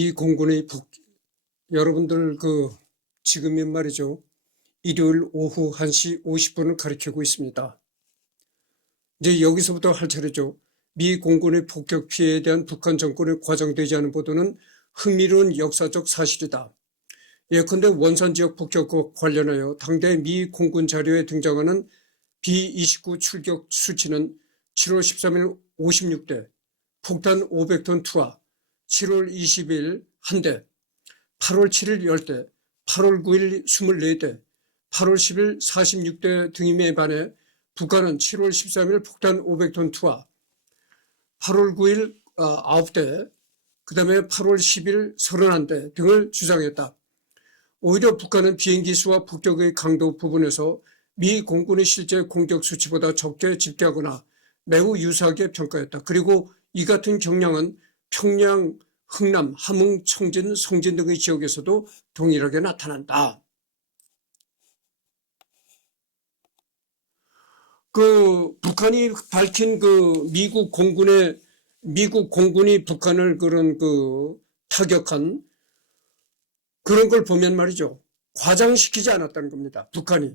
미 공군의 여러분들 지금이 말이죠. 일요일 오후 1시 50분을 가리키고 있습니다. 이제 여기서부터 할 차례죠. 미 공군의 폭격 피해에 대한 북한 정권의 과장되지 않은 보도는 흥미로운 역사적 사실이다. 예컨대 원산 지역 폭격과 관련하여 당대 미 공군 자료에 등장하는 B-29 출격 수치는 7월 13일 56대, 폭탄 500톤 2화, 7월 20일 1대, 8월 7일 10대, 8월 9일 24대, 8월 10일 46대 등임에 반해 북한은 7월 13일 폭탄 500톤 2화, 8월 9일 9대, 그 다음에 8월 10일 31대 등을 주장했다. 오히려 북한은 비행기 수와 폭격의 강도 부분에서 미 공군의 실제 공격 수치보다 적게 집계하거나 매우 유사하게 평가했다. 그리고 이 같은 경량은 평양, 흥남, 함흥, 청진, 성진 등의 지역에서도 동일하게 나타난다. 북한이 밝힌 미국 공군이 북한을 타격한 그런 걸 보면 말이죠. 과장시키지 않았다는 겁니다. 북한이.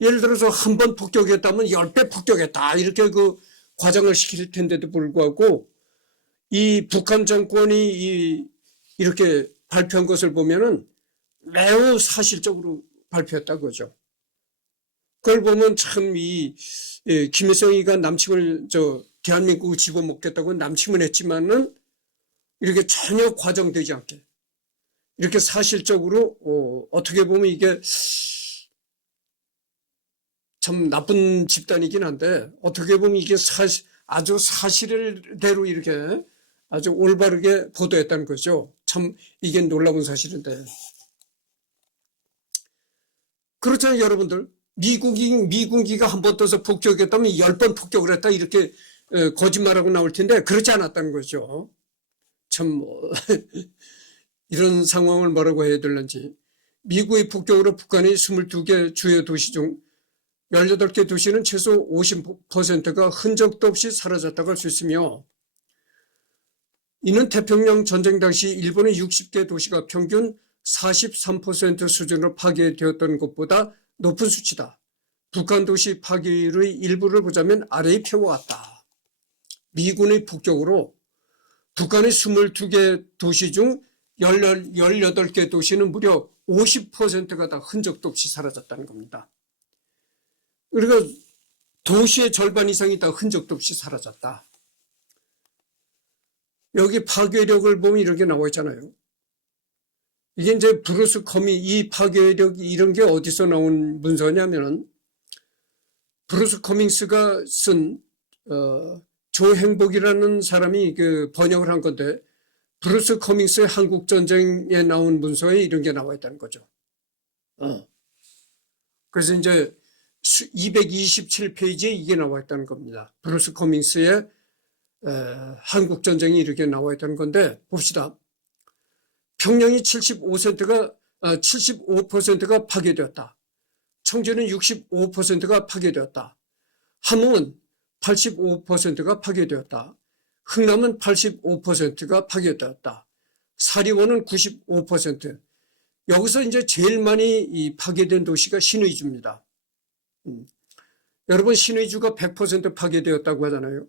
예를 들어서 한 번 폭격했다면 10배 폭격했다. 이렇게 과장을 시킬 텐데도 불구하고 이 북한 정권이 이렇게 발표한 것을 보면은 매우 사실적으로 발표했다 그거죠. 그걸 보면 참 김일성이가 남침을 대한민국을 집어먹겠다고 남침을 했지만은 이렇게 전혀 과장되지 않게 이렇게 사실적으로 어떻게 보면 이게 참 나쁜 집단이긴 한데 어떻게 보면 이게 아주 사실대로 이렇게 아주 올바르게 보도했다는 거죠. 참 이게 놀라운 사실인데. 그렇잖아요, 여러분들. 미군기가 한 번 떠서 폭격했다면 10번 폭격을 했다 이렇게 거짓말하고 나올 텐데 그렇지 않았다는 거죠. 참 이런 상황을 뭐라고 해야 될런지. 미국의 폭격으로 북한의 22개 주요 도시 중 18개 도시는 최소 50%가 흔적도 없이 사라졌다고 할 수 있으며 이는 태평양 전쟁 당시 일본의 60개 도시가 평균 43% 수준으로 파괴되었던 것보다 높은 수치다. 북한 도시 파괴율의 일부를 보자면 아래의 표와 같다. 미군의 폭격으로 북한의 22개 도시 중 18개 도시는 무려 50%가 다 흔적도 없이 사라졌다는 겁니다. 그러니까 도시의 절반 이상이 다 흔적도 없이 사라졌다. 여기 파괴력을 보면 이렇게 나와 있잖아요. 이게 이제 브루스 커밍, 이 파괴력 이런 게 어디서 나온 문서냐면은 브루스 커밍스가 쓴 조행복이라는 사람이 번역을 한 건데 브루스 커밍스의 한국전쟁에 나온 문서에 이런 게 나와 있다는 거죠. 그래서 이제 227페이지에 이게 나와 있다는 겁니다. 브루스 커밍스의 한국전쟁이 이렇게 나와 있다는 건데 봅시다. 평양이 75%가 파괴되었다. 청주는 65%가 파괴되었다. 함흥은 85%가 파괴되었다. 흥남은 85%가 파괴되었다. 사리원은 95%. 여기서 이제 제일 많이 파괴된 도시가 신의주입니다. 여러분 신의주가 100% 파괴되었다고 하잖아요.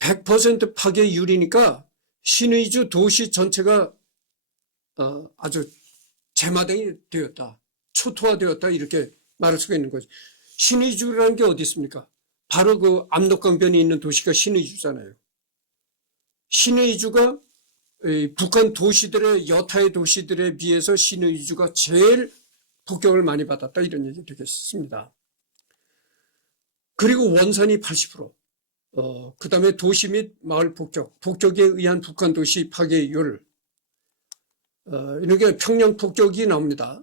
100% 파괴율이니까 신의주 도시 전체가 아주 재마당이 되었다. 초토화되었다 이렇게 말할 수가 있는 거죠. 신의주라는 게 어디 있습니까? 바로 압록강변에 있는 도시가 신의주잖아요. 신의주가 북한 도시들의 여타의 도시들에 비해서 신의주가 제일 폭격을 많이 받았다 이런 얘기 되겠습니다. 그리고 원산이 80%, 그 다음에 도시 및 마을 폭격에 의한 북한 도시 파괴율, 이렇게 평양 폭격이 나옵니다.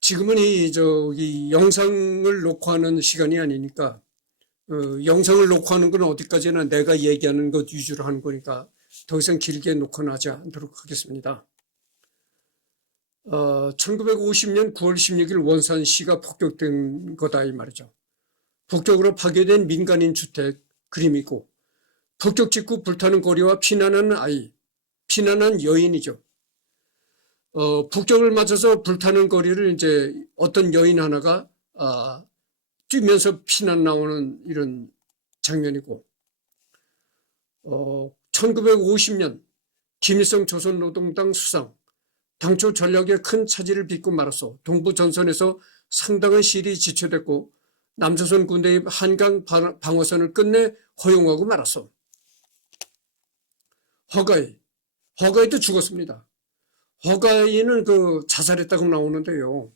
지금은 이 영상을 녹화하는 시간이 아니니까 영상을 녹화하는 건 어디까지나 내가 얘기하는 것 위주로 하는 거니까 더 이상 길게 녹화는 하지 않도록 하겠습니다. 1950년 9월 16일 원산시가 폭격된 거다 이 말이죠. 폭격으로 파괴된 민간인 주택 그림이고 폭격 직후 불타는 거리와 피난하는 아이, 피난한 여인이죠. 폭격을 맞아서 불타는 거리를 이제 어떤 여인 하나가 뛰면서 피난 나오는 이런 장면이고 1950년 김일성 조선노동당 수상 당초 전력에 큰 차질을 빚고 말았어. 동부 전선에서 상당한 시일이 지체됐고 남조선 군대의 한강 방어선을 끝내 허용하고 말았어. 허가이도 죽었습니다. 허가이는 자살했다고 나오는데요.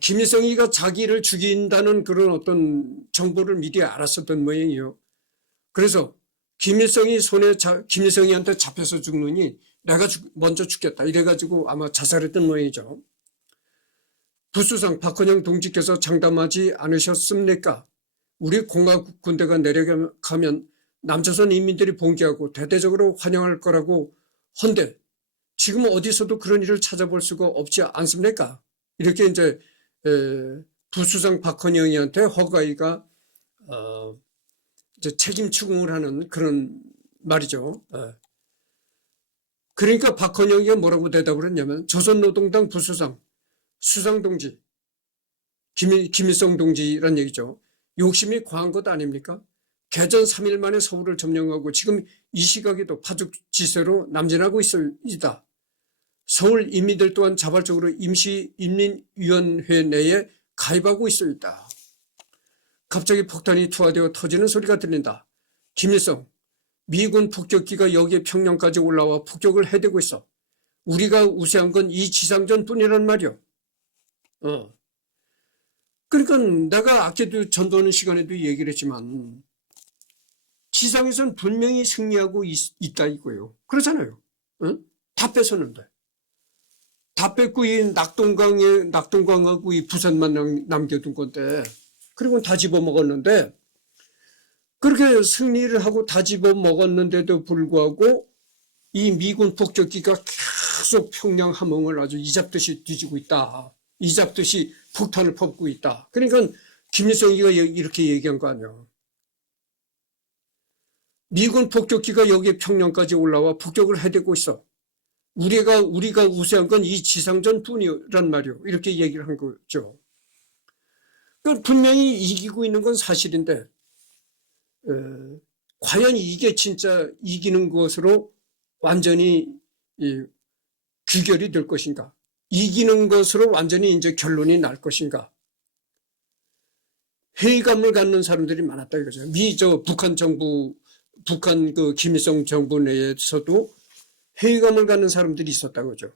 김일성이가 자기를 죽인다는 그런 어떤 정보를 미리 알았었던 모양이에요. 그래서 김일성이한테 잡혀서 죽느니 내가 먼저 죽겠다 이래가지고 아마 자살했던 모양이죠. 부수상 박헌영 동지께서 장담하지 않으셨습니까? 우리 공화국 군대가 내려가면 남조선 인민들이 봉기하고 대대적으로 환영할 거라고 헌데 지금 어디서도 그런 일을 찾아볼 수가 없지 않습니까? 이렇게 이제 부수상 박헌영이한테 허가이가 이제 책임 추궁을 하는 그런 말이죠. 그러니까 박헌영이가 뭐라고 대답을 했냐면 조선노동당 부수상 수상동지 김일성 동지란 얘기죠. 욕심이 과한 것 아닙니까? 개전 3일 만에 서울을 점령하고 지금 이 시각에도 파죽지세로 남진하고 있습니다. 서울 인민들 또한 자발적으로 임시인민위원회 내에 가입하고 있습니다. 갑자기 폭탄이 투하되어 터지는 소리가 들린다. 김일성, 미군 폭격기가 여기에 평양까지 올라와 폭격을 해대고 있어. 우리가 우세한 건 이 지상전 뿐이란 말이오. 그러니까 내가 아껴도 전도하는 시간에도 얘기를 했지만 지상에서는 분명히 승리하고 있다 이거예요. 그렇잖아요. 다 뺏었는데. 다 뺏고 이 낙동강하고 이 부산만 남겨둔 건데 그리고 다 집어먹었는데 그렇게 승리를 하고 다 집어먹었는데도 불구하고 이 미군 폭격기가 계속 평양 함흥을 아주 이잡듯이 뒤지고 있다. 이잡듯이 폭탄을 퍼붓고 있다. 그러니까 김일성이가 이렇게 얘기한 거 아니야. 미군 폭격기가 여기 평양까지 올라와 폭격을 해대고 있어. 우리가 우세한 건 이 지상전 뿐이란 말이오. 이렇게 얘기를 한 거죠. 그러니까 분명히 이기고 있는 건 사실인데 과연 이게 진짜 이기는 것으로 완전히 귀결이 될 것인가? 이기는 것으로 완전히 이제 결론이 날 것인가? 회의감을 갖는 사람들이 많았다 이거죠. 북한 김일성 정부 내에서도 회의감을 갖는 사람들이 있었다 그죠.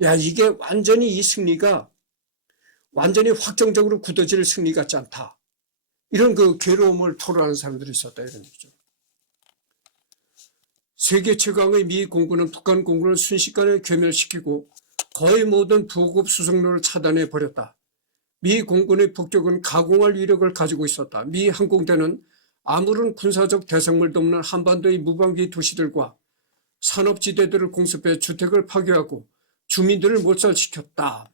야, 이게 완전히 이 승리가 완전히 확정적으로 굳어질 승리 같지 않다. 이런 괴로움을 토로하는 사람들이 있었다 이런 얘기죠. 세계 최강의 미 공군은 북한 공군을 순식간에 괴멸시키고 거의 모든 부급 수송로를 차단해 버렸다. 미 공군의 폭격은 가공할 위력을 가지고 있었다. 미 항공대는 아무런 군사적 대상물도 없는 한반도의 무방비 도시들과 산업지대들을 공습해 주택을 파괴하고 주민들을 몰살시켰다.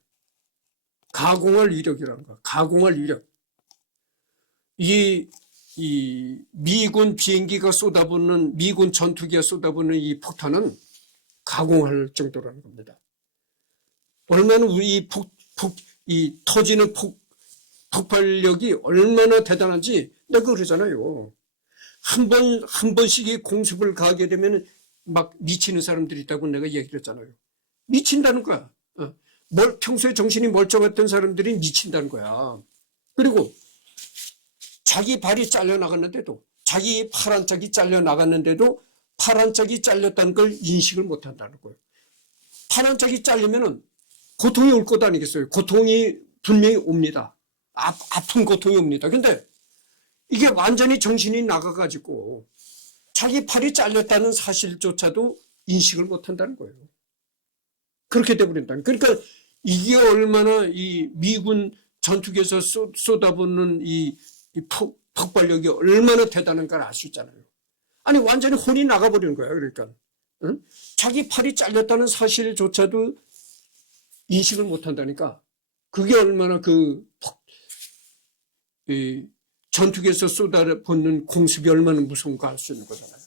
가공할 위력이라는 거야. 가공할 위력. 이 미군 비행기가 쏟아붓는 미군 전투기가 쏟아붓는 이 폭탄은 가공할 정도라는 겁니다. 얼마나 이 터지는 폭발력이 얼마나 대단한지 내가 그러잖아요. 한 번씩 이 공습을 가게 되면 막 미치는 사람들이 있다고 내가 얘기를 했잖아요. 미친다는 거야. 평소에 정신이 멀쩡했던 사람들이 미친다는 거야. 그리고 자기 발이 잘려나갔는데도 자기 파란 짝이 잘려나갔는데도 파란 짝이 잘렸다는 걸 인식을 못한다는 거예요. 파란 짝이 잘리면은 고통이 올 것 아니겠어요. 고통이 분명히 옵니다. 아픈 고통이 옵니다. 근데 이게 완전히 정신이 나가가지고 자기 팔이 잘렸다는 사실조차도 인식을 못한다는 거예요. 그렇게 돼버린다. 그러니까 이게 얼마나 이 미군 전투기에서 쏟아붓는 이 폭발력이 얼마나 대단한가를 알 수 있잖아요. 아니 완전히 혼이 나가버리는 거야. 그러니까 응? 자기 팔이 잘렸다는 사실조차도 인식을 못한다니까. 그게 얼마나 전투기에서 쏟아붓는 공습이 얼마나 무서운가 알 수 있는 거잖아요.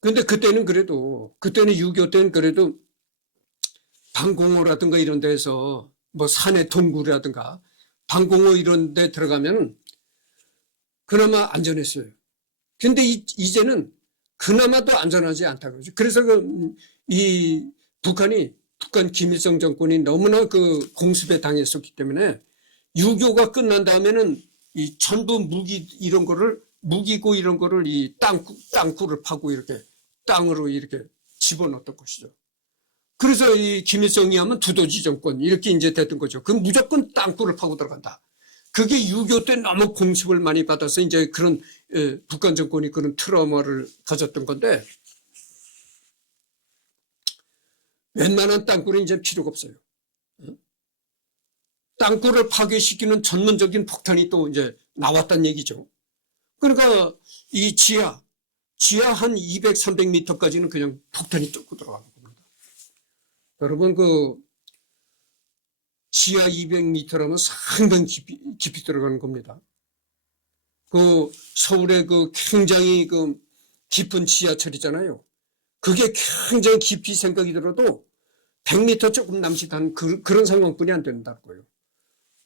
근데 그때는 6.25 때는 그래도 방공호라든가 이런 데서 뭐 산의 동굴이라든가 방공호 이런 데 들어가면 그나마 안전했어요. 근데 이제는 그나마도 안전하지 않다고 그러죠. 그래서 북한 김일성 정권이 너무나 공습에 당했었기 때문에 6.25가 끝난 다음에는 이 전부 무기고 이런 거를 이 땅굴을 파고 이렇게 땅으로 이렇게 집어넣었던 것이죠. 그래서 이 김일성이 하면 두더지 정권 이렇게 이제 됐던 거죠. 그 무조건 땅굴을 파고 들어간다. 그게 6.25 때 너무 공습을 많이 받아서 이제 그런 북한 정권이 그런 트라우마를 가졌던 건데 웬만한 땅굴은 이제 필요가 없어요. 땅굴을 파괴시키는 전문적인 폭탄이 또 이제 나왔다는 얘기죠. 그러니까 이 지하 한 200, 300m까지는 그냥 폭탄이 뚫고 들어가는 겁니다. 여러분 지하 200m라면 상당히 깊이 들어가는 겁니다. 서울에 굉장히 깊은 지하철이잖아요. 그게 굉장히 깊이 생각이 들어도 100m 조금 남짓한 그런 상황뿐이 안 된다는 거예요.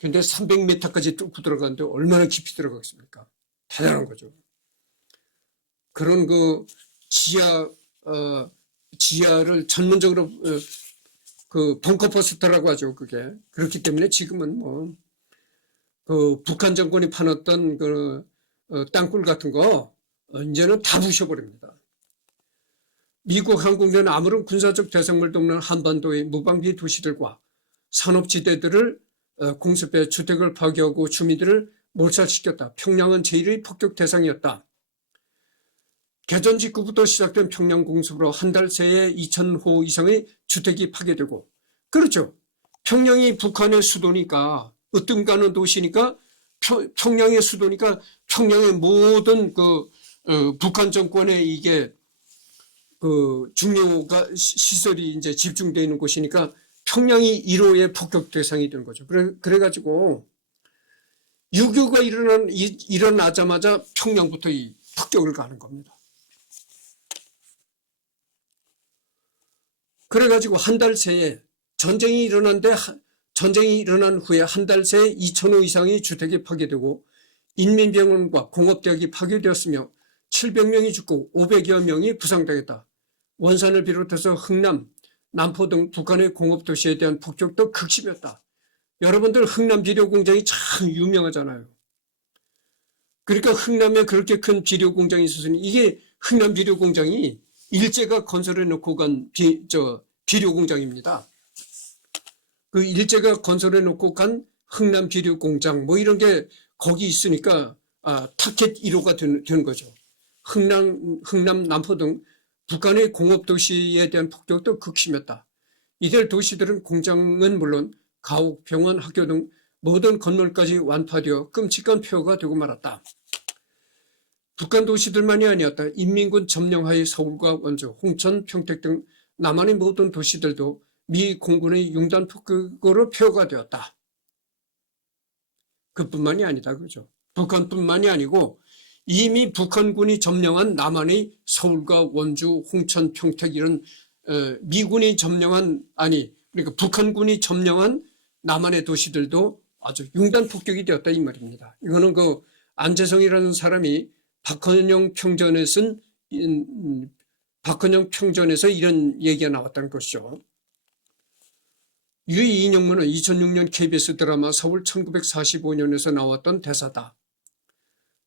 근데 300m까지 뚫고 들어가는데 얼마나 깊이 들어가겠습니까? 대단한 거죠. 그런 지하를 전문적으로 벙커버스터라고 하죠. 그게. 그렇기 때문에 지금은 북한 정권이 파놨던 땅굴 같은 거 이제는 다 부셔버립니다. 미국 항공대는 아무런 군사적 대상물도 없는 한반도의 무방비 도시들과 산업지대들을 공습해 주택을 파괴하고 주민들을 몰살시켰다. 평양은 제1의 폭격 대상이었다. 개전 직후부터 시작된 평양 공습으로 한 달 새에 2,000호 이상의 주택이 파괴되고, 그렇죠. 평양이 북한의 수도니까, 으뜸가는 도시니까, 평양의 수도니까 평양의 모든 북한 정권의 이게 중요가 시설이 이제 집중되어 있는 곳이니까 평양이 1호의 폭격 대상이 된 거죠. 그래가지고 6.25가 일어나자마자 평양부터 이 폭격을 가는 겁니다. 그래가지고 한 달 새에 전쟁이 일어난 후에 한 달 새에 2,000호 이상의 주택이 파괴되고 인민병원과 공업대학이 파괴되었으며 700명이 죽고 500여 명이 부상당했다. 원산을 비롯해서 흥남, 남포 등 북한의 공업도시에 대한 폭격도 극심했다. 여러분들 흥남 비료공장이 참 유명하잖아요. 그러니까 흥남에 그렇게 큰 비료공장이 있었으니 이게 흥남 비료공장이 일제가 건설해 놓고 간 비료공장입니다. 그 일제가 건설해 놓고 간 흥남 비료공장 뭐 이런 게 거기 있으니까 타켓 1호가 되는 거죠. 흥남, 남포 등 북한의 공업도시에 대한 폭격도 극심했다. 이들 도시들은 공장은 물론 가옥, 병원, 학교 등 모든 건물까지 완파되어 끔찍한 폐허가 되고 말았다. 북한 도시들만이 아니었다. 인민군 점령하에 서울과 원주, 홍천, 평택 등 남한의 모든 도시들도 미 공군의 융단 폭격으로 폐허가 되었다. 그뿐만이 아니다. 그죠? 북한뿐만이 아니고 이미 북한군이 점령한 남한의 서울과 원주, 홍천, 평택 이런 미군이 점령한 그러니까 북한군이 점령한 남한의 도시들도 아주 융단 폭격이 되었다 이 말입니다. 이거는 안재성이라는 사람이 박헌영 평전에서 이런 얘기가 나왔다는 것이죠. 유이 인용문은 2006년 KBS 드라마 서울 1945년에서 나왔던 대사다.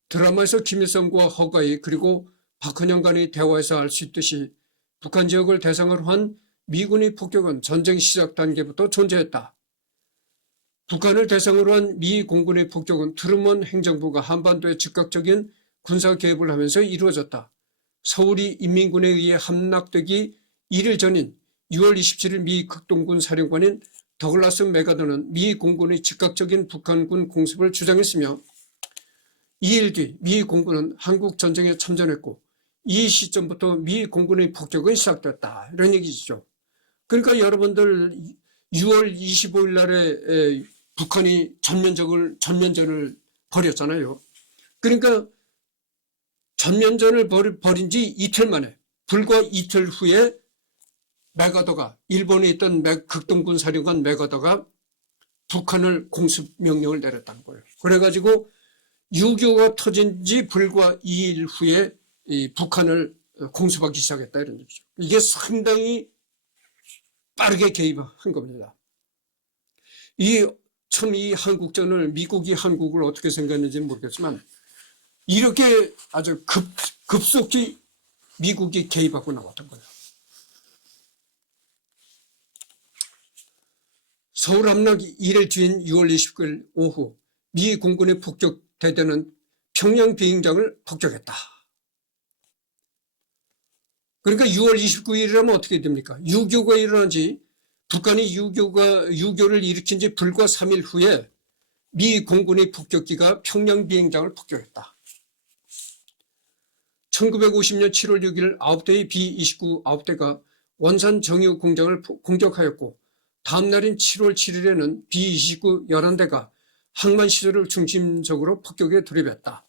드라마에서 김일성과 허가희 그리고 박헌영 간의 대화에서 알 수 있듯이 북한 지역을 대상으로 한 미군의 폭격은 전쟁 시작 단계부터 존재했다. 북한을 대상으로 한 미 공군의 폭격은 트루먼 행정부가 한반도에 즉각적인 군사 개입을 하면서 이루어졌다. 서울이 인민군에 의해 함락되기 1일 전인 6월 27일 미 극동군 사령관인 더글라스 맥아더는 미 공군의 즉각적인 북한군 공습을 주장했으며 2일 뒤 미 공군은 한국 전쟁에 참전했고 이 시점부터 미 공군의 폭격은 시작됐다. 이런 얘기죠. 그러니까 여러분들 6월 25일 날에 북한이 전면전을 벌였잖아요. 그러니까 전면전을 벌인 지 이틀 만에, 불과 이틀 후에 맥아더가, 일본에 있던 극동군 사령관 맥아더가 북한을 공습 명령을 내렸다는 거예요. 그래가지고 6.25가 터진 지 불과 2일 후에 이 북한을 공습하기 시작했다 이런 얘기죠. 이게 상당히 빠르게 개입한 겁니다. 참 이 한국전을 미국이 한국을 어떻게 생각했는지는 모르겠지만 이렇게 아주 급속히 미국이 개입하고 나왔던 거예요. 서울 함락 1일 뒤인 6월 29일 오후 미 공군의 북격 대대는 평양 비행장을 폭격했다. 그러니까 6월 29일이라면 어떻게 됩니까? 6.25가 일어난 지 북한이 6.25를 일으킨 지 불과 3일 후에 미 공군의 폭격기가 평양 비행장을 폭격했다. 1950년 7월 6일 9대의 B-29 9대가 원산 정유 공장을 공격하였고 다음 날인 7월 7일에는 B-29 11대가 항만시설을 중심적으로 폭격에 돌입했다.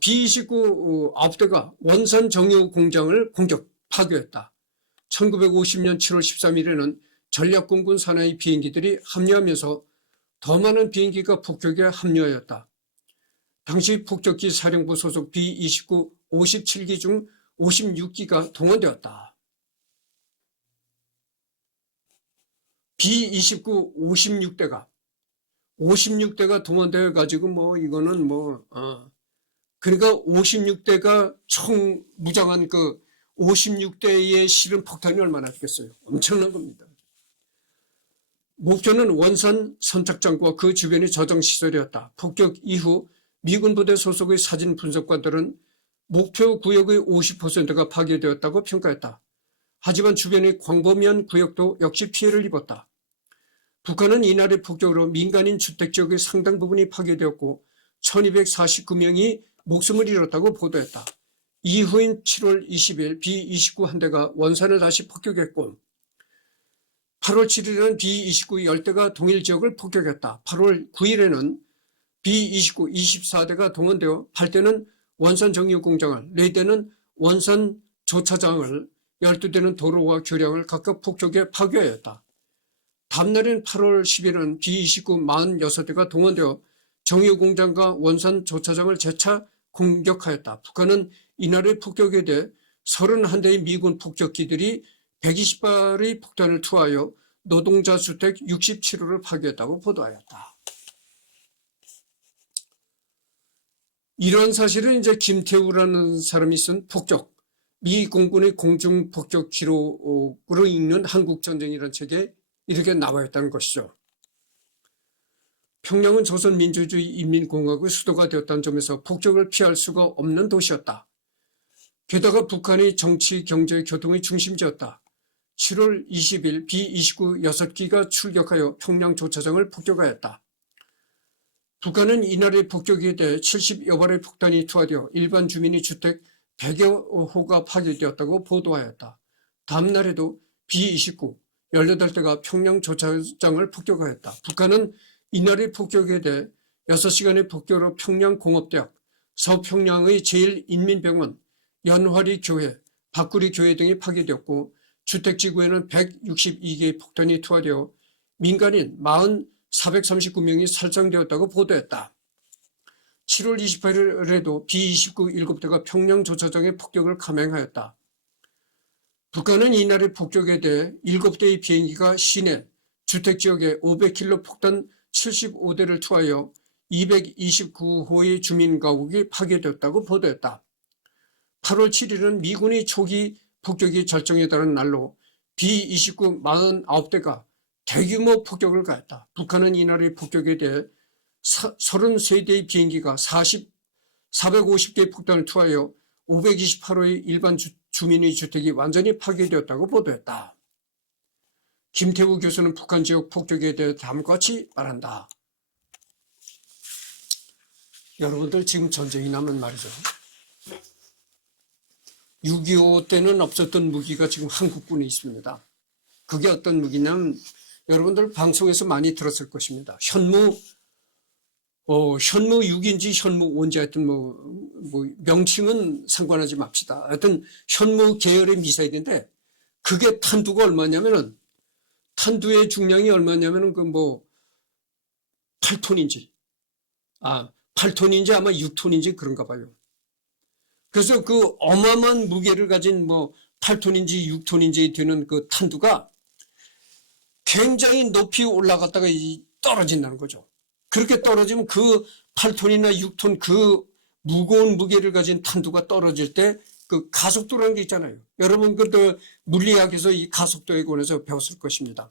B-29 9대가 원산 정유 공장을 파괴했다. 1950년 7월 13일에는 전략공군 산하의 비행기들이 합류하면서 더 많은 비행기가 폭격에 합류하였다. 당시 폭격기 사령부 소속 B-29 57기 중 56기가 동원되었다. B-29 56대가 동원되어 가지고 이거는 그러니까 56대가 총 무장한 56대의 실은 폭탄이 얼마나 있겠어요. 엄청난 겁니다. 목표는 원산 선착장과 그 주변의 저장시설이었다. 폭격 이후 미군 부대 소속의 사진 분석관들은 목표 구역의 50%가 파괴되었다고 평가했다. 하지만 주변의 광범위한 구역도 역시 피해를 입었다. 북한은 이날의 폭격으로 민간인 주택지역의 상당 부분이 파괴되었고 1249명이 목숨을 잃었다고 보도했다. 이후인 7월 20일 B-29 한 대가 원산을 다시 폭격했고 8월 7일에는 B-29 10대가 동일 지역을 폭격했다. 8월 9일에는 B-29 24대가 동원되어 8대는 원산 정유 공장을, 4대는 원산 조차장을, 12대는 도로와 교량을 각각 폭격에 파괴하였다. 다음날인 8월 10일은 B-29 46대가 동원되어 정유 공장과 원산 조차장을 재차 공격하였다. 북한은 이날의 폭격에 대해 31대의 미군 폭격기들이 120발의 폭탄을 투하하여 노동자 주택 67호를 파괴했다고 보도하였다. 이러한 사실은 이제 김태우라는 사람이 쓴 폭격, 미 공군의 공중 폭격 기록으로 읽는 한국전쟁이라는 책에 이렇게 나와 있다는 것이죠. 평양은 조선민주주의 인민공화국의 수도가 되었다는 점에서 폭격을 피할 수가 없는 도시였다. 게다가 북한의 정치, 경제, 교통의 중심지였다. 7월 20일 B-29 6기가 출격하여 평양 조차장을 폭격하였다. 북한은 이날의 폭격에 대해 70여 발의 폭탄이 투하되어 일반 주민의 주택 100여 호가 파괴되었다고 보도하였다. 다음 날에도 B-29 18대가 평양 조차장을 폭격하였다. 북한은 이날의 폭격에 대해 6시간의 폭격으로 평양공업대학, 서평양의 제1인민병원, 연화리 교회, 박구리 교회 등이 파괴되었고 주택지구에는 162개의 폭탄이 투하되어 민간인 439명이 살상되었다고 보도했다. 7월 28일에도 B-29 7대가 평양 조차장의 폭격을 감행하였다. 북한은 이날의 폭격에 대해 7대의 비행기가 시내, 주택지역에 500킬로 폭탄 75대를 투하여 229호의 주민가옥이 파괴되었다고 보도했다. 8월 7일은 미군의 초기 폭격이 절정에 달한 날로 B-29 49대가 대규모 폭격을 가했다. 북한은 이날의 폭격에 대해 33대의 비행기가 450개의 폭탄을 투하여 528호의 일반 주민의 주택이 완전히 파괴되었다고 보도했다. 김태우 교수는 북한 지역 폭격에 대해 다음과 같이 말한다. 여러분들 지금 전쟁이 나면 말이죠. 6.25 때는 없었던 무기가 지금 한국군에 있습니다. 그게 어떤 무기냐면 여러분들 방송에서 많이 들었을 것입니다. 현무 6인지 현무 5인지 하여튼 명칭은 상관하지 맙시다. 하여튼 현무 계열의 미사일인데 그게 탄두가 얼마냐면은 탄두의 중량이 얼마냐면은 8톤인지 8톤인지 아마 6톤인지 그런가 봐요. 그래서 그 어마어마한 무게를 가진 8톤인지 6톤인지 되는 그 탄두가 굉장히 높이 올라갔다가 떨어진다는 거죠. 그렇게 떨어지면 그 8톤이나 6톤 그 무거운 무게를 가진 탄두가 떨어질 때 그 가속도라는 게 있잖아요. 여러분 그때 물리학에서 이 가속도에 관해서 배웠을 것입니다.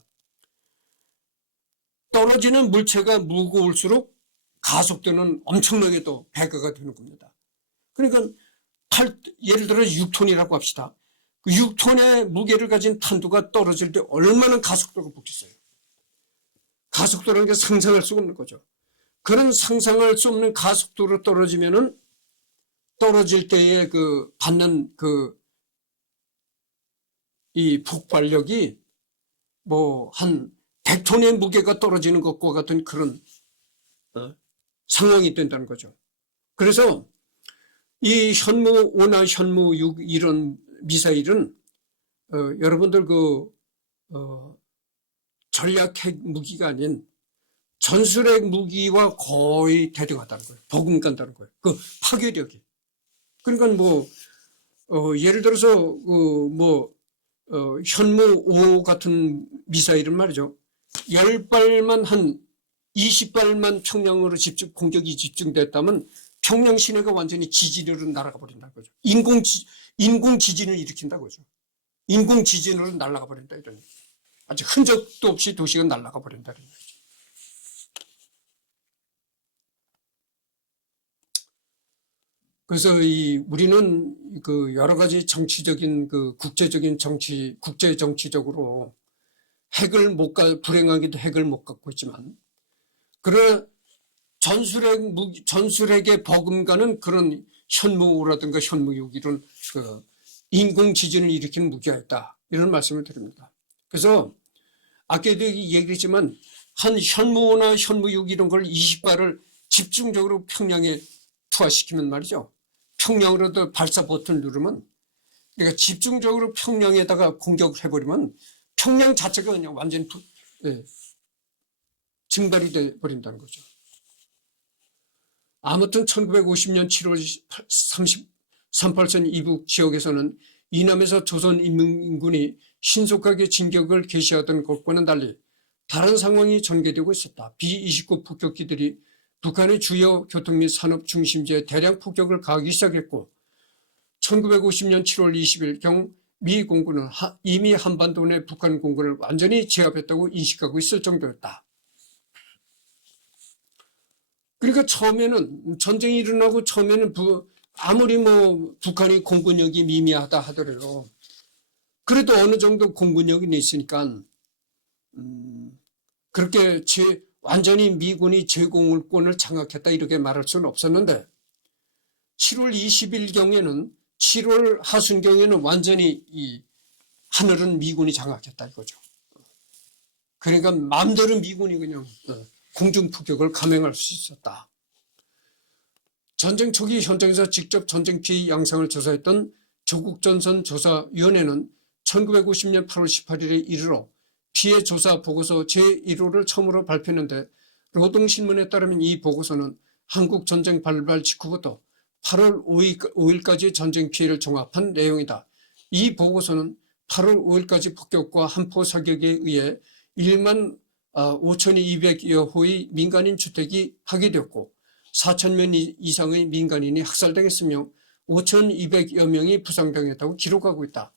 떨어지는 물체가 무거울수록 가속도는 엄청나게 더 배가가 되는 겁니다. 그러니까 예를 들어 6톤이라고 합시다. 그 6톤의 무게를 가진 탄두가 떨어질 때 얼마나 가속도가 붙겠어요. 가속도라는 게 상상할 수가 없는 거죠. 그런 상상할 수 없는 가속도로 떨어지면은 떨어질 때에 그 받는 이 폭발력이 한 100톤의 무게가 떨어지는 것과 같은 그런 상황이 된다는 거죠. 그래서 이 현무 5나 현무 6 이런 미사일은 여러분들 전략 핵 무기가 아닌 전술핵 무기와 거의 대등하다는 거예요. 버금간다는 거예요. 그 파괴력이. 그러니까 예를 들어서 현무 5 같은 미사일은 말이죠. 10발만 한 20발만 평양으로 공격이 집중됐다면 평양 시내가 완전히 지진으로 날아가 버린다는 거죠. 인공 지진을 일으킨다고 하죠. 인공 지진으로 날아가 버린다 이런. 아주 흔적도 없이 도시가 날아가 버린다는 거죠. 그래서 우리는 여러 가지 정치적인 국제 정치적으로 불행하게도 핵을 못 갖고 있지만, 그런 전술핵에 버금가는 그런 현무라든가 현무육 이런 인공 지진을 일으키는 무기가 있다. 이런 말씀을 드립니다. 그래서 아까도 얘기했지만 한 현무나 현무육 이런 걸 20발을 집중적으로 평양에 투하시키면 말이죠. 평양으로도 발사 버튼을 누르면, 그러니까 집중적으로 평양에다가 공격을 해버리면 평양 자체가 그냥 완전히 증발이 돼버린다는 거죠. 아무튼 1950년 7월 38선 이북 지역에서는 이남에서 조선인민군이 신속하게 진격을 개시하던 것과는 달리 다른 상황이 전개되고 있었다. B-29 폭격기들이 북한의 주요 교통 및 산업 중심지에 대량 폭격을 가하기 시작했고, 1950년 7월 20일경 미 공군은 이미 한반도 내 북한 공군을 완전히 제압했다고 인식하고 있을 정도였다. 그러니까 처음에는 전쟁이 일어나고 처음에는 아무리 북한이 공군력이 미미하다 하더라도 그래도 어느 정도 공군력이 있으니까 그렇게 완전히 미군이 제공권을 장악했다 이렇게 말할 수는 없었는데, 7월 20일경에는 7월 하순경에는 완전히 이 하늘은 미군이 장악했다 이거죠. 그러니까 마음대로 미군이 그냥 공중 폭격을 감행할 수 있었다. 전쟁 초기 현장에서 직접 전쟁 피해 양상을 조사했던 조국전선조사위원회는 1950년 8월 18일에 이르러 피해 조사 보고서 제1호를 처음으로 발표했는데, 노동신문에 따르면 이 보고서는 한국 전쟁 발발 직후부터 8월 5일까지 전쟁 피해를 종합한 내용이다. 이 보고서는 8월 5일까지 폭격과 한포 사격에 의해 1만 5,200여 호의 민간인 주택이 파괴되었고 4,000명 이상의 민간인이 학살당했으며 5,200여 명이 부상당했다고 기록하고 있다.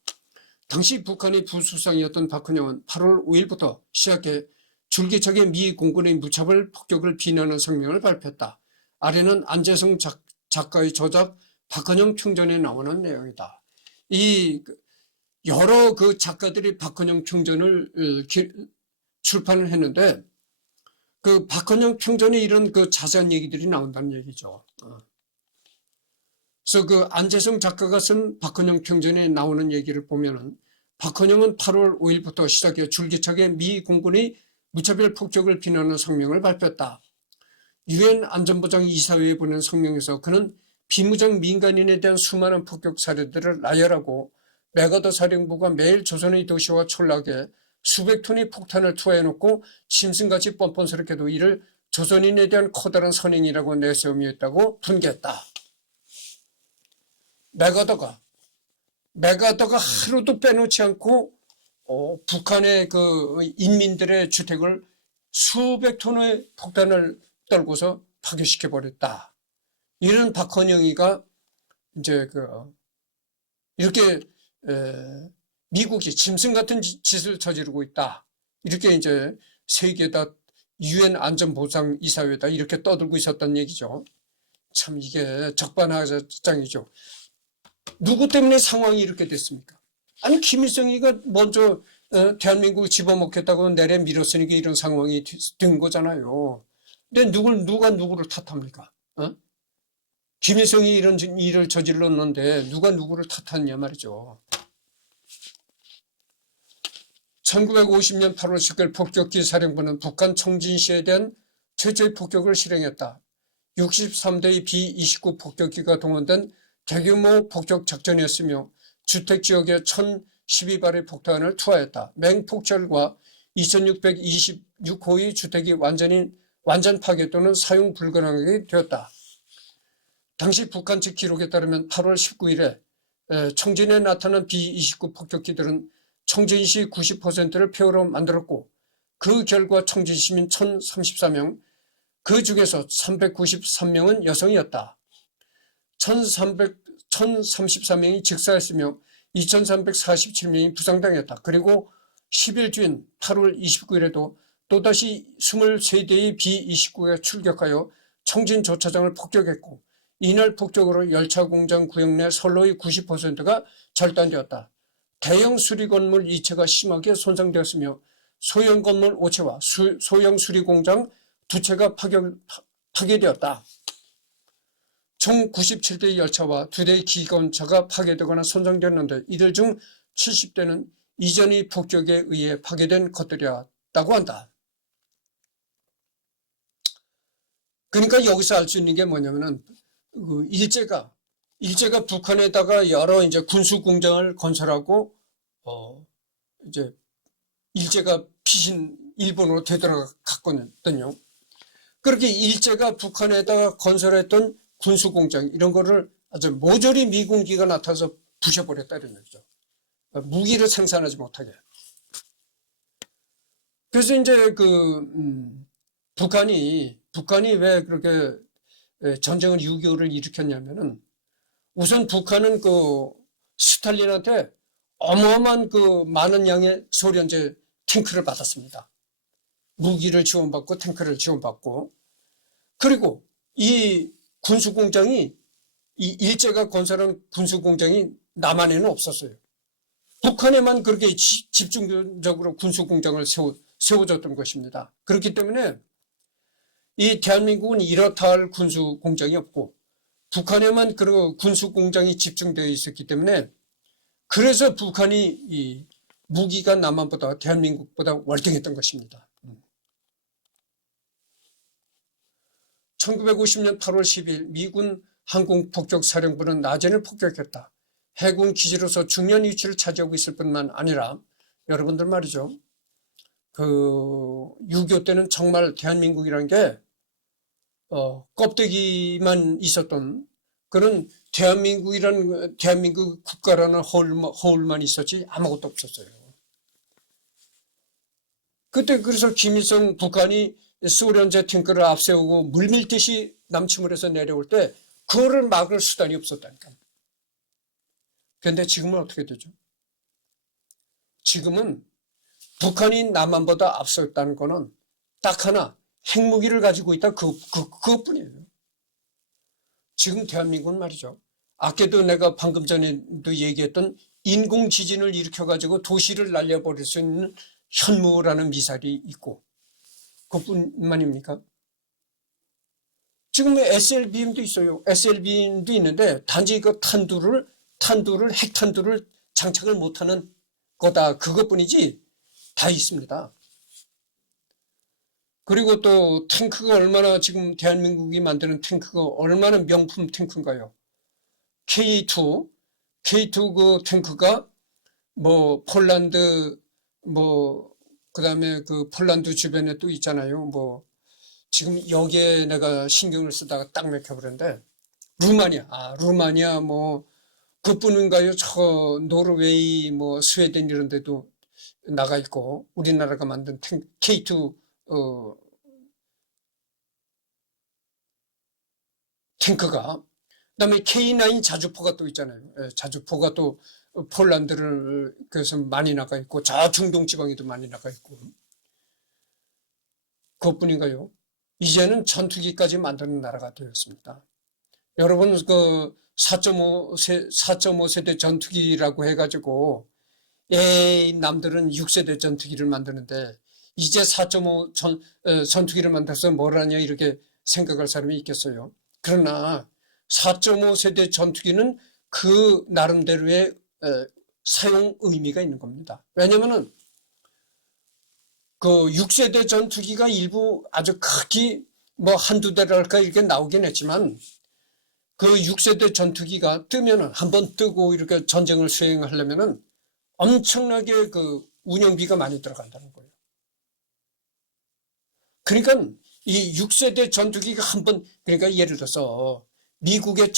당시 북한의 부수상이었던 박헌영은 8월 5일부터 시작해 줄기차게 미 공군의 무차별 폭격을 비난하는 성명을 발표했다. 아래는 안재성 작가의 저작 박헌영 평전에 나오는 내용이다. 여러 그 작가들이 박헌영 평전을 출판을 했는데 그 박헌영 평전에 이런 그 자세한 얘기들이 나온다는 얘기죠. 그래서 그 안재성 작가가 쓴 박헌영 평전에 나오는 얘기를 보면은 박헌영은 8월 5일부터 시작해 줄기차게 미 공군의 무차별 폭격을 비난하는 성명을 발표했다. 유엔 안전보장 이사회에 보낸 성명에서 그는 비무장 민간인에 대한 수많은 폭격 사례들을 나열하고 메가더 사령부가 매일 조선의 도시와 촌락에 수백 톤의 폭탄을 투하해놓고 짐승같이 뻔뻔스럽게도 이를 조선인에 대한 커다란 선행이라고 내세우며 있다고 분개했다. 메가더가 하루도 빼놓지 않고 북한의 그 인민들의 주택을 수백 톤의 폭탄을 떨고서 파괴시켜 버렸다. 이런 박헌영이가 이제 이렇게 미국이 짐승 같은 짓을 저지르고 있다. 이렇게 이제 세계다 유엔 안전보장 이사회다 이렇게 떠들고 있었던 얘기죠. 참 이게 적반하장이죠. 누구 때문에 상황이 이렇게 됐습니까? 아니 김일성이가 먼저 대한민국을 집어먹겠다고 내려 밀었으니까 이런 상황이 된 거잖아요. 근데 누가 누구를 탓합니까? 김일성이 이런 일을 저질렀는데 누가 누구를 탓하느냐 말이죠. 1950년 8월 10일 폭격기 사령부는 북한 청진시에 대한 최초의 폭격을 실행했다. 63대의 B-29 폭격기가 동원된 대규모 폭격 작전이었으며 주택지역에 1012발의 폭탄을 투하했다. 맹폭철과 2626호의 주택이 완전 파괴 또는 사용 불가능하게 되었다. 당시 북한 측 기록에 따르면 8월 19일에 청진에 나타난 B-29 폭격기들은 청진시 90%를 폐허로 만들었고 그 결과 청진 시민 1034명, 그 중에서 393명은 여성이었다. 1034명이 직사했으며 2347명이 부상당했다. 그리고 10일 주인 8월 29일에도 또다시 23대의 B-29가 출격하여 청진 조차장을 폭격했고 이날 폭격으로 열차 공장 구역 내 선로의 90%가 절단되었다. 대형 수리 건물 2채가 심하게 손상되었으며 소형 건물 5채와 소형 수리 공장 2채가 파괴되었다. 총 97대의 열차와 2대의 기관차가 파괴되거나 손상되었는데 이들 중 70대는 이전의 폭격에 의해 파괴된 것들이었다고 한다. 그러니까 여기서 알 수 있는 게 뭐냐면은 일제가 북한에다가 여러 이제 군수 공장을 건설하고 이제 일제가 피신 일본으로 되돌아갔거든요. 그렇게 일제가 북한에다가 건설했던 군수 공장 이런 거를 아주 모조리 미군기가 나타나서 부셔버렸다 이런 얘기죠. 무기를 생산하지 못하게. 그래서 이제 북한이 왜 그렇게 전쟁을 6.25를 일으켰냐면은 우선 북한은 스탈린한테 어마어마한 많은 양의 소련제 탱크를 받았습니다. 무기를 지원받고 탱크를 지원받고 그리고 이 군수공장이 일제가 건설한 군수공장이 남한에는 없었어요. 북한에만 그렇게 집중적으로 군수공장을 세워줬던 것입니다. 그렇기 때문에 이 대한민국은 이렇다 할 군수공장이 없고 북한에만 그 군수공장이 집중되어 있었기 때문에 그래서 북한이 이 무기가 남한보다 대한민국보다 월등했던 것입니다. 1950년 8월 10일 미군 항공폭격사령부는 낮에는 폭격했다. 해군 기지로서 중요한 위치를 차지하고 있을 뿐만 아니라 여러분들 말이죠. 6.25 때는 정말 대한민국이라는 게 껍데기만 있었던 그런 대한민국 국가라는 허울만 있었지 아무것도 없었어요. 그때 그래서 김일성 북한이 소련제 탱크를 앞세우고 물밀듯이 남침을 해서 내려올 때 그거를 막을 수단이 없었다니까. 그런데 지금은 어떻게 되죠? 지금은 북한이 남한보다 앞섰다는 거는 딱 하나 핵무기를 가지고 있다 그것뿐이에요. 지금 대한민국은 말이죠. 아까도 내가 방금 전에도 얘기했던 인공 지진을 일으켜가지고 도시를 날려버릴 수 있는 현무라는 미사일이 있고, 그뿐만입니까? 지금 SLBM도 있어요. SLBM도 있는데 단지 그 핵탄두를 장착을 못하는 거다. 그것뿐이지 다 있습니다. 그리고 또 탱크가 얼마나, 지금 대한민국이 만드는 탱크가 얼마나 명품 탱크인가요? K2 그 탱크가 뭐 폴란드, 뭐 그다음에 그 폴란드 주변에 또 있잖아요. 뭐 지금 여기에 내가 신경을 쓰다가 딱 맥혀버렸는데, 루마니아 뭐 그뿐인가요? 저 노르웨이 뭐 스웨덴 이런 데도 나가 있고, 우리나라가 만든 K2 탱크가, 그다음에 K9 자주포가 또 있잖아요. 자주포가 또 폴란드를 그래서 많이 나가 있고, 저 중동 지방에도 많이 나가 있고. 그것뿐인가요? 이제는 전투기까지 만드는 나라가 되었습니다. 여러분, 그 4.5세대 전투기라고 해가지고, 남들은 6세대 전투기를 만드는데, 이제 4.5 전투기를 만들어서 뭘 하냐, 이렇게 생각할 사람이 있겠어요. 그러나 4.5세대 전투기는 그 나름대로의 사용 의미가 있는 겁니다. 왜냐면은 그 6세대 전투기가 일부 아주 크게 뭐 한두 대랄까 이렇게 나오긴 했지만, 그 6세대 전투기가 뜨면은, 한번 뜨고 이렇게 전쟁을 수행하려면은 엄청나게 그 운영비가 많이 들어간다는 거예요. 그러니까 이 6세대 전투기가 그러니까 예를 들어서 미국의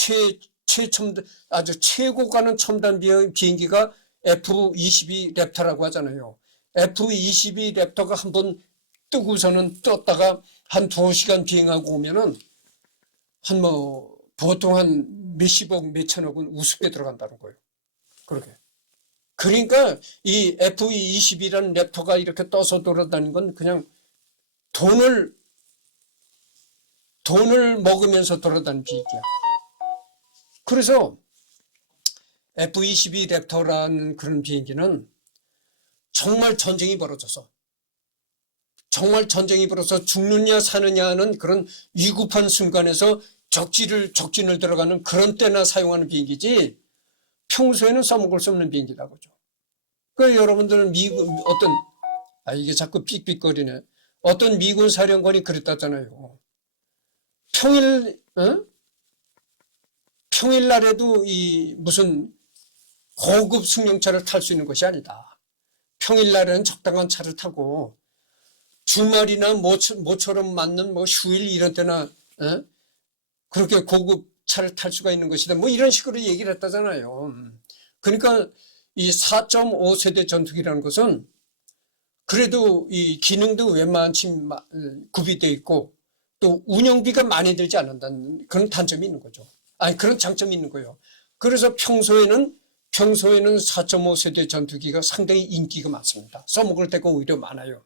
아주 최고 가는 첨단 비행기가 F-22 랩터라고 하잖아요. F-22 랩터가 한번 뜨고서는 떴다가 한 2시간 비행하고 오면은 보통 한 몇십억, 몇천억은 우습게 들어간다는 거예요. 그렇게. 그러니까 이 F-22라는 랩터가 이렇게 떠서 돌아다니는 건 그냥 돈을 먹으면서 돌아다니는 비행기야. 그래서 F-22 랩터라는 그런 비행기는 정말 전쟁이 벌어져서 죽느냐 사느냐 하는 그런 위급한 순간에서 적진을 들어가는 그런 때나 사용하는 비행기지, 평소에는 써먹을 수 없는 비행기다 그죠. 그 여러분들은 이게 자꾸 삑삑거리네. 어떤 미군 사령관이 그랬다잖아요. 평일날에도 이 무슨 고급 승용차를 탈 수 있는 것이 아니다. 평일날에는 적당한 차를 타고, 주말이나 모처럼 맞는 뭐 휴일 이런 때나 그렇게 고급 차를 탈 수가 있는 것이다. 뭐 이런 식으로 얘기를 했다잖아요. 그러니까 이 4.5세대 전투기라는 것은 그래도 이 기능도 웬만치 구비되어 있고, 또 운영비가 많이 들지 않는다는 그런 단점이 있는 거죠. 그런 장점이 있는 거예요. 그래서 평소에는 4.5세대 전투기가 상당히 인기가 많습니다. 써먹을 때가 오히려 많아요.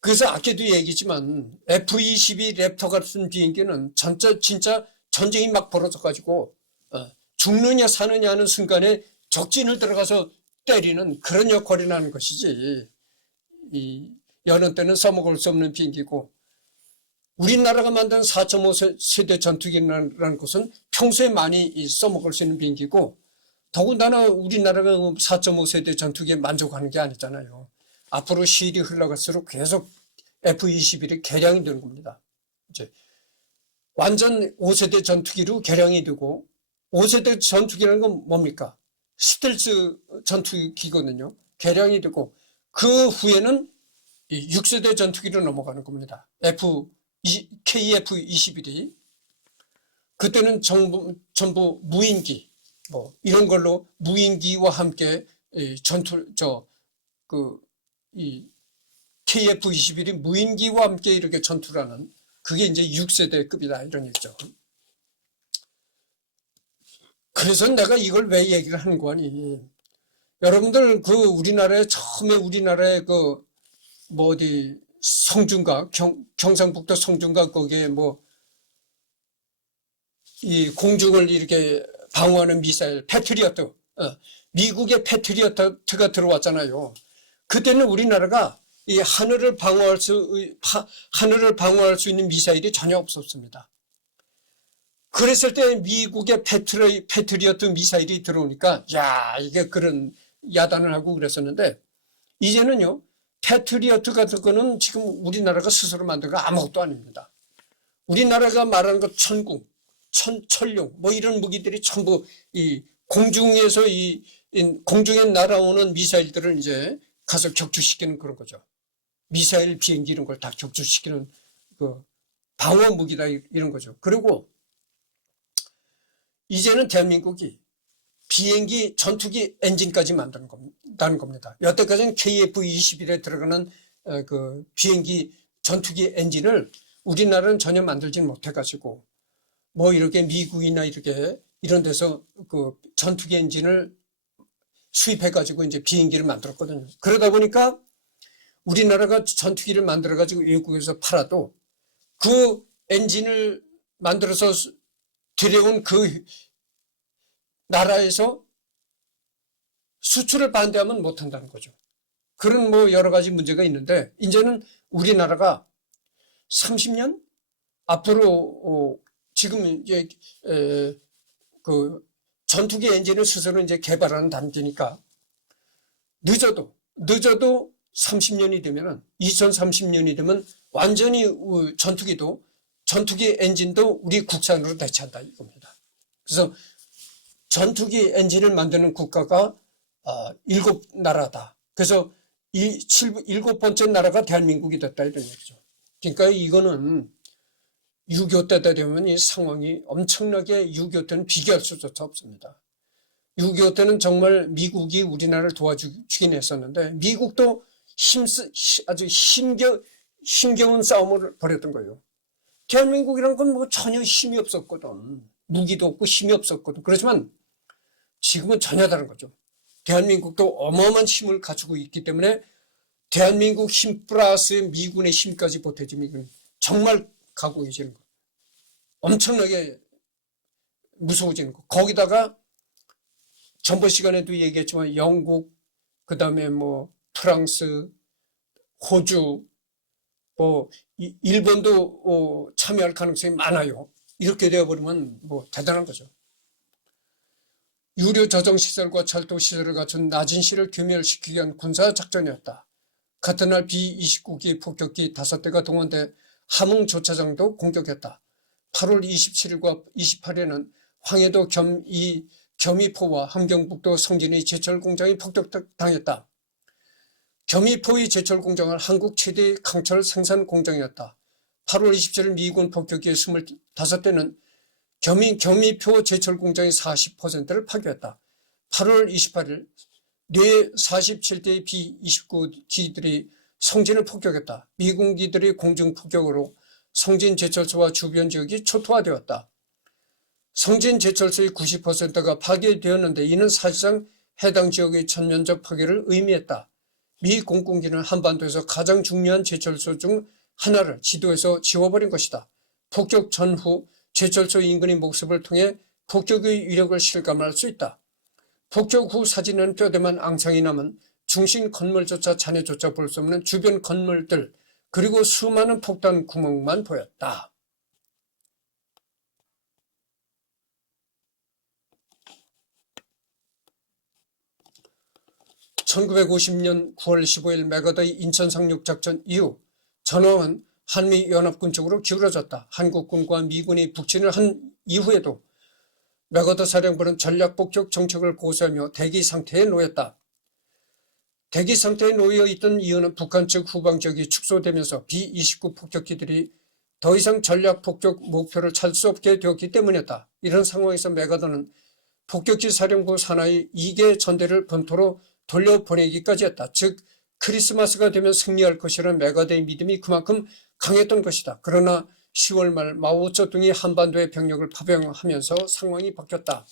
그래서 아까도 얘기했지만 F-22 랩터 같은 비행기는 진짜 전쟁이 막 벌어져가지고 죽느냐 사느냐 하는 순간에 적진을 들어가서 때리는 그런 역할이 나는 것이지, 여느 때는 써먹을 수 없는 비행기고, 우리나라가 만든 4.5세대 전투기라는 것은 평소에 많이 써먹을 수 있는 비행기고, 더군다나 우리나라가 4.5세대 전투기에 만족하는 게 아니잖아요. 앞으로 시일이 흘러갈수록 계속 F-21이 개량이 되는 겁니다. 이제 완전 5세대 전투기로 개량이 되고, 5세대 전투기라는 건 뭡니까? 스텔스 전투기거든요. 개량이 되고, 그 후에는 6세대 전투기로 넘어가는 겁니다. KF-21이. 그때는 전부 무인기, 뭐 이런 걸로 무인기와 함께 KF-21이 무인기와 함께 이렇게 전투를 하는, 그게 이제 6세대급이다 이런 얘기죠. 그래서 내가 이걸 왜 얘기를 하는 거니? 여러분들 처음에 우리나라의 성중각, 경상북도 성중각 거기에 이 공중을 이렇게 방어하는 미사일 패트리어트, 미국의 패트리어트가 들어왔잖아요. 그때는 우리나라가 이 하늘을 방어할 수 있는 미사일이 전혀 없었습니다. 그랬을 때 미국의 패트리어트 미사일이 들어오니까 야, 이게 그런 야단을 하고 그랬었는데, 이제는요 패트리어트 같은 거는 지금 우리나라가 스스로 만든 거 아무것도 아닙니다. 우리나라가 말하는 것 천궁, 천룡 뭐 이런 무기들이 전부 이 공중에서 공중에 날아오는 미사일들을 이제 가서 격추시키는 그런 거죠. 미사일 비행기 이런 걸 다 격추시키는 그 방어 무기다 이런 거죠. 그리고 이제는 대한민국이 비행기 전투기 엔진까지 만든다는 겁니다. 여태까지는 KF-21에 들어가는 그 비행기 전투기 엔진을 우리나라는 전혀 만들지 못해가지고 뭐 이렇게 미국이나 이렇게 이런 데서 그 전투기 엔진을 수입해가지고 이제 비행기를 만들었거든요. 그러다 보니까 우리나라가 전투기를 만들어가지고 외국에서 팔아도 그 엔진을 만들어서 들여온 그 나라에서 수출을 반대하면 못한다는 거죠. 그런 뭐 여러 가지 문제가 있는데, 이제는 우리나라가 30년 앞으로 지금 이제 그 전투기 엔진을 스스로 이제 개발하는 단계니까 늦어도 30년이 되면은 2030년이 되면 완전히 전투기 엔진도 우리 국산으로 대체한다 이겁니다. 그래서 전투기 엔진을 만드는 국가가 7나라다. 그래서 이 7번째 나라가 대한민국이 됐다 이런 얘기죠. 그러니까 이거는 6.25 때다 되면 이 상황이 엄청나게 6.25 때는 비교할 수조차 없습니다. 6.25 때는 정말 미국이 우리나라를 도와주긴 했었는데 미국도 아주 힘겨운 싸움을 벌였던 거예요. 대한민국이란 건 뭐 전혀 힘이 없었거든. 무기도 없고 힘이 없었거든. 그렇지만 지금은 전혀 다른 거죠. 대한민국도 어마어마한 힘을 갖추고 있기 때문에 대한민국 힘 플러스 미군의 힘까지 보태지면 정말 가고해지는 거. 엄청나게 무서워지는 거. 거기다가 전번 시간에도 얘기했지만 영국, 그 다음에 뭐 프랑스, 호주, 뭐 일본도 참여할 가능성이 많아요. 이렇게 되어버리면 뭐 대단한 거죠. 유료 저정시설과 철도시설을 갖춘 나진시를 괴멸시키기 위한 군사작전이었다. 같은 날 B-29기 폭격기 5대가 동원돼 함흥조차장도 공격했다. 8월 27일과 28일에는 황해도 겸이포와 함경북도 성진의 제철공장이 폭격당했다. 겸이포의 제철공장은 한국 최대의 강철 생산 공장이었다. 8월 27일 미군 폭격기의 25대는 겸이포 제철공장의 40%를 파괴했다. 8월 28일 뇌 47대의 B-29기들이 성진을 폭격했다. 미군기들의 공중폭격으로 성진 제철소와 주변 지역이 초토화되었다. 성진 제철소의 90%가 파괴되었는데 이는 사실상 해당 지역의 전면적 파괴를 의미했다. 미 공군기는 한반도에서 가장 중요한 제철소 중 하나를 지도에서 지워버린 것이다. 폭격 전후 제철소 인근의 목습을 통해 폭격의 위력을 실감할 수 있다. 폭격 후 사진은 뼈대만 앙상이 남은 중심 건물조차 잔해조차 볼 수 없는 주변 건물들, 그리고 수많은 폭탄 구멍만 보였다. (1950년 9월 15일) 메가더의 인천 상륙작전 이후 전황은 한미연합군 쪽으로 기울어졌다. 한국군과 미군이 북진을 한 이후에도 메가더 사령부는 전략폭격 정책을 고수하며 대기 상태에 놓였다. 대기 상태에 놓여 있던 이유는 북한 측 후방 지역이 축소되면서 B-29 폭격기들이 더 이상 전략폭격 목표를 찾을 수 없게 되었기 때문이었다. 이런 상황에서 메가더는 폭격기 사령부 산하의 2개 전대를 본토로 돌려보내기까지 했다. 즉 크리스마스가 되면 승리할 것이라는 메가더의 믿음이 그만큼 강했던 것이다. 그러나 10월 말 마오쩌둥이 한반도의 병력을 파병하면서 상황이 바뀌었다.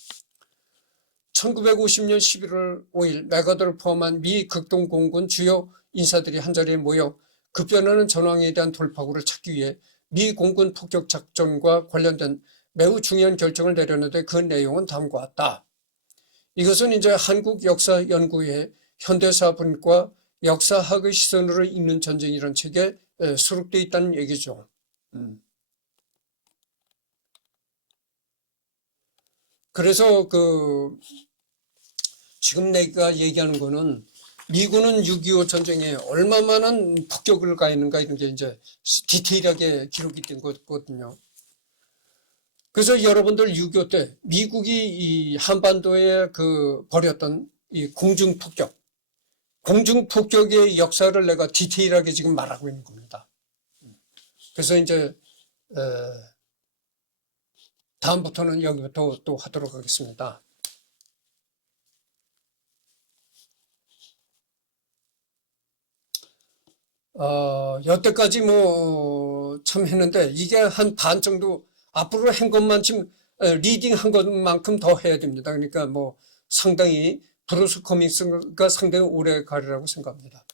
1950년 11월 5일 메가더를 포함한 미 극동공군 주요 인사들이 한자리에 모여 급변하는 전황에 대한 돌파구를 찾기 위해 미 공군 폭격 작전과 관련된 매우 중요한 결정을 내렸는데 그 내용은 다음과 같다. 이것은 이제 한국역사연구회 현대사분과 역사학의 시선으로 읽는 전쟁이라는 책에 수록되어 있다는 얘기죠. 그래서 지금 내가 얘기하는 거는 미군은 6.25 전쟁에 얼마만한 폭격을 가했는가 이런 게 이제 디테일하게 기록이 된 거거든요. 그래서 여러분들 6.25 때 미국이 이 한반도에 벌였던 이 공중폭격의 역사를 내가 디테일하게 지금 말하고 있는 겁니다. 그래서 이제 다음부터는 여기부터 또 하도록 하겠습니다. 여태까지 참 했는데 이게 한 반 정도 앞으로 한 것만 지금 리딩 한 것만큼 더 해야 됩니다. 그러니까 상당히 브루스 커밍스가 상당히 오래 가리라고 생각합니다.